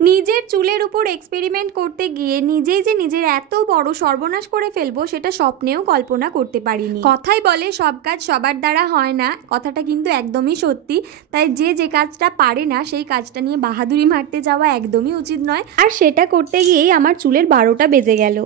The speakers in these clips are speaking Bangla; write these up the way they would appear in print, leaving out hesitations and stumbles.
নিজের চুলের উপর এক্সপেরিমেন্ট করতে গিয়ে নিজেই যে নিজের এত বড় সর্বনাশ করে ফেলবো সেটা স্বপ্নেও কল্পনা করতে পারিনি। কথাই বলে সব কাজ সবার দ্বারা হয় না, কথাটা কিন্তু একদমই সত্যি। তাই যে কাজটা পারে না সেই কাজটা নিয়ে বাহাদুরি মারতে যাওয়া একদমই উচিত নয়। আর সেটা করতে গিয়েই আমার চুলের 12টা বেজে গেল।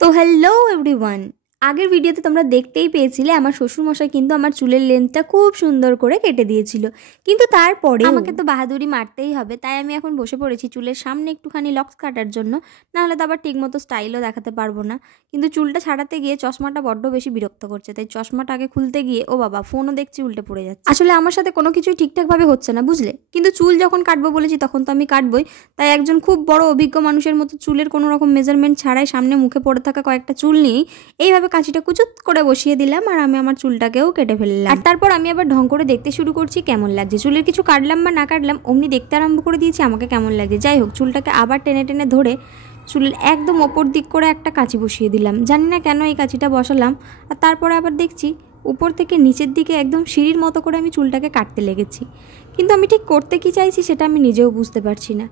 তো হ্যালো এভরিওয়ান, আগের ভিডিওতে তোমরা দেখতেই পেয়েছিলে আমার শ্বশুরমশাই কিন্তু আমার চুলের লেন্থটা খুব সুন্দর করে কেটে দিয়েছিল। কিন্তু তারপরে আমাকে তো বাহাদুরি মারতেই হবে, তাই আমি এখন বসে পড়েছি চুলের সামনে একটুখানি লক্স কাটার জন্য, নাহলে তো আবার ঠিকমতো স্টাইলও দেখাতে পারবো না। কিন্তু চুলটা ছাড়াতে গিয়ে চশমাটা বড্ড বেশি বিরক্ত করছে, তাই চশমাটা আগে খুলতে গিয়ে ও বাবা ফোনও দেখছি উল্টে পড়ে যাচ্ছে। আসলে আমার সাথে কোনো কিছুই ঠিকঠাকভাবে হচ্ছে না, বুঝলে। কিন্তু চুল যখন কাটবো বলেছি তখন তো আমি কাটবই, তাই একজন খুব বড় অভিজ্ঞ মানুষের মতো চুলের কোনো রকম মেজারমেন্ট ছাড়াই সামনে মুখে পড়ে থাকা কয়েকটা চুল নিয়েই এইভাবে কাঁচিটা কুচুত করে বসিয়ে দিলাম, আর আমি আমার চুলটাকেও কেটে ফেললাম। আর তারপর আমি আবার ঢং করে দেখতে শুরু করছি কেমন লাগছে। চুলের কিছু কাটলাম বা না কাটলাম, অমনি দেখতে আরম্ভ করে দিয়েছি আমাকে কেমন লাগছে। যাই হোক, চুলটাকে আবার টেনে টেনে ধরে চুলের একদম ওপর দিক করে একটা কাঁচি বসিয়ে দিলাম। জানি না কেন এই কাঁচিটা বসালাম। আর তারপরে আবার দেখছি উপর থেকে নিচের দিকে একদম সিঁড়ির মতো করে আমি চুলটাকে কাটতে লেগেছি। কিন্তু আমি ঠিক করতে কি চাইছি সেটা আমি নিজেও বুঝতে পারছি না।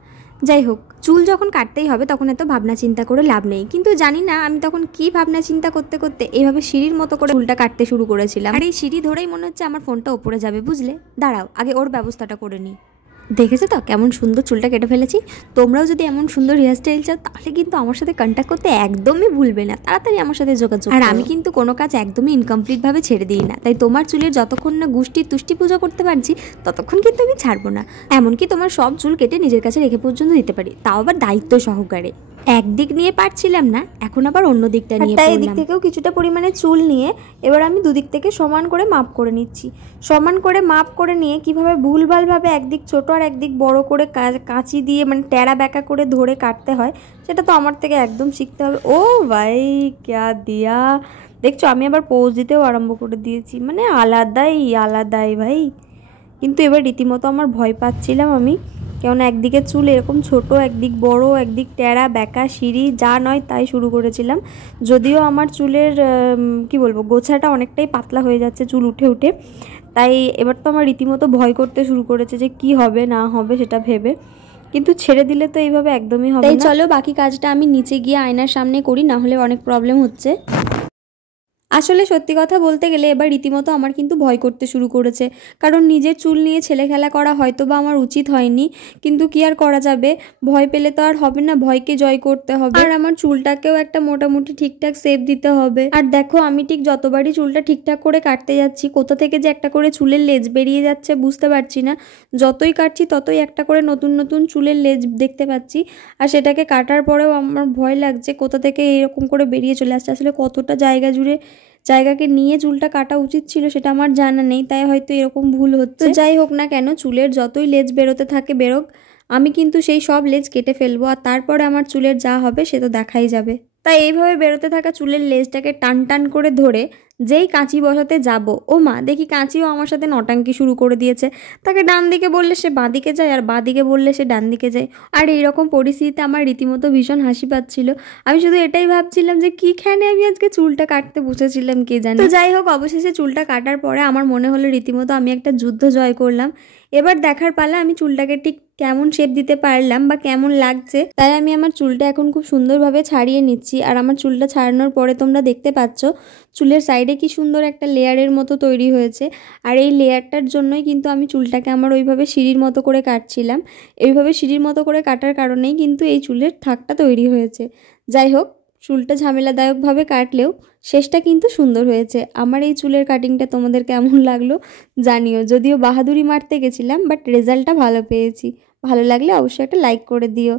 যাই হোক, চুল যখন কাটতেই হবে তখন এত ভাবনা চিন্তা করে লাভ নেই। কিন্তু জানি না আমি তখন কি ভাবনা চিন্তা করতে করতে এইভাবে সিঁড়ির মতো করে চুলটা কাটতে শুরু করেছিলাম। আর এই সিঁড়ি ধরেই মনে হচ্ছে আমার ফোনটা ওপরে যাবে, বুঝলে। দাঁড়াও, আগে ওর ব্যবস্থাটা করে নিই। দেখেছো তো কেমন সুন্দর চুলটা কেটে ফেলেছি। তোমরাও যদি এমন সুন্দর হেয়ারস্টাইল চাও তাহলে কিন্তু আমার সাথে কন্ট্যাক্ট করতে একদমই ভুলবে না, তাড়াতাড়ি আমার সাথে যোগাযোগ। আর আমি কিন্তু কোনো কাজ একদমই ইনকমপ্লিটভাবে ছেড়ে দিই না, তাই তোমার চুলের যতক্ষণ না গুষ্টির তুষ্টি পুজো করতে পারছি ততক্ষণ কিন্তু আমি ছাড়বো না। এমনকি তোমার সব চুল কেটে নিজের কাছে রেখে পর্যন্ত দিতে পারি, তাও আবার দায়িত্ব সহকারে। একদিক নিয়ে পারছিলাম না, এখন আবার অন্য দিকটা নিয়ে। তাই এদিক থেকেও কিছুটা পরিমাণে চুল নিয়ে এবার আমি দুদিক থেকে সমান করে মাপ করে নিচ্ছি। সমান করে মাপ করে নিয়ে কিভাবে ভুলভালভাবে একদিক ছোট আর একদিক বড় করে কাঁচি দিয়ে মানে টেরা ব্যাকা করে ধরে কাটতে হয় সেটা তো আমার থেকে একদম শিখতে হবে। ও ভাই ক্যা দিয়া, দেখছো আমি আবার পোজ দিতেও আরম্ভ করে দিয়েছি, মানে আলাদাই ভাই। কিন্তু এবার রীতিমতো আমার ভয় পাচ্ছিলাম আমি, কেননা একদিকে চুল এরকম ছোট, একদিক বড়, একদিক টেরা ব্যাকা সিঁড়ি যা নয় তাই শুরু করেছিলাম। যদিও আমার চুলের কি বলবো গোছাটা অনেকটাই পাতলা হয়ে যাচ্ছে চুল উঠে উঠে, তাই এবার তো আমার রীতিমতো ভয় করতে শুরু করেছে যে কি হবে না হবে সেটা ভেবে। কিন্তু ছেড়ে দিলে তো এইভাবে একদমই হবে না। তাই চলো বাকি কাজটা আমি নিচে গিয়ে আয়নার সামনে করি, না হলে অনেক প্রবলেম হচ্ছে। আসলে সত্যি কথা বলতে গেলে এবার রীতিমতো আমার কিন্তু ভয় করতে শুরু করেছে, কারণ নিজের চুল নিয়ে ছেলে খেলা করা হয়তো বা আমার উচিত হয়নি, কিন্তু কি আর করা যাবে, ভয় পেলে তো আর হবে না, ভয়কে জয় করতে হবে। আর আমার চুলটাকেও একটা মোটামুটি ঠিকঠাক শেপ দিতে হবে। আর দেখো আমি ঠিক যতবারই চুলটা ঠিকঠাক করে কাটতে যাচ্ছি কোথা থেকে যে একটা করে চুলের লেজ বেরিয়ে যাচ্ছে বুঝতে পারছি না। যতই কাটছি ততই একটা করে নতুন নতুন চুলের লেজ দেখতে পাচ্ছি, আর সেটাকে কাটার পরেও আমার ভয় লাগছে কোথা থেকে এরকম করে বেরিয়ে চলে আসছে। আসলে কতটা জায়গাকে নিয়ে চুলটা কাটা উচিত ছিল সেটা আমার জানা নেই, তাই হয়তো এরকম ভুল হচ্ছে। যাই হোক না কেন, চুলের যতই লেজ বেরোতে থাকে বেরোক, আমি কিন্তু সেই সব লেজ কেটে ফেলবো, আর তারপরে আমার চুলের যা হবে সে তো দেখাই যাবে। তাই এইভাবে বেরোতে থাকা চুলের লেজটাকে টান টান করে ধরে যেই কাঁচি বসাতে যাব, ও মা দেখি কাঁচিও আমার সাথে নটাঙ্কি শুরু করে দিয়েছে। তাকে ডান দিকে বললে সে বাঁ দিকে যায়, আর বাঁ দিকে বললে সে ডান দিকে যায়। আর এইরকম পরিস্থিতিতে আমার রীতিমতো ভীষণ হাসি পাচ্ছিল। আমি শুধু এটাই ভাবছিলাম যে কিখানে আমি আজকে চুলটা কাটতে বসেছিলাম কে জানে। তো যাই হোক, অবশেষে চুলটা কাটার পরে আমার মনে হলো রীতিমতো আমি একটা যুদ্ধ জয় করলাম। এবার দেখার পালা আমি চুলটাকে ঠিক কেমন শেপ দিতে পারলাম বা কেমন লাগছে। তাই আমি আমার চুলটা এখন খুব সুন্দরভাবে ছাড়িয়ে নিচ্ছি। আর আমার চুলটা ছাড়ানোর পরে তোমরা দেখতে পাচ্ছ চুলের সাইডে কি সুন্দর একটা লেয়ারের মতো তৈরি হয়েছে। আর এই লেয়ারটার জন্যই কিন্তু আমি চুলটাকে আমার ওইভাবে সিঁড়ির মতো করে কাটছিলাম। এইভাবে সিঁড়ির মতো করে কাটার কারণেই কিন্তু এই চুলের থাকটা তৈরি হয়েছে। যাই হোক, চুলটা ঝামেলাদায়কভাবে কাটলেও শেষটা কিন্তু সুন্দর হয়েছে। আমার এই চুলের কাটিংটা তোমাদের কেমন লাগলো জানিও। যদিও বাহাদুরি মারতে গেছিলাম, বাট রেজাল্টটা ভালো পেয়েছি। ভালো লাগলে অবশ্যই একটা লাইক করে দিও।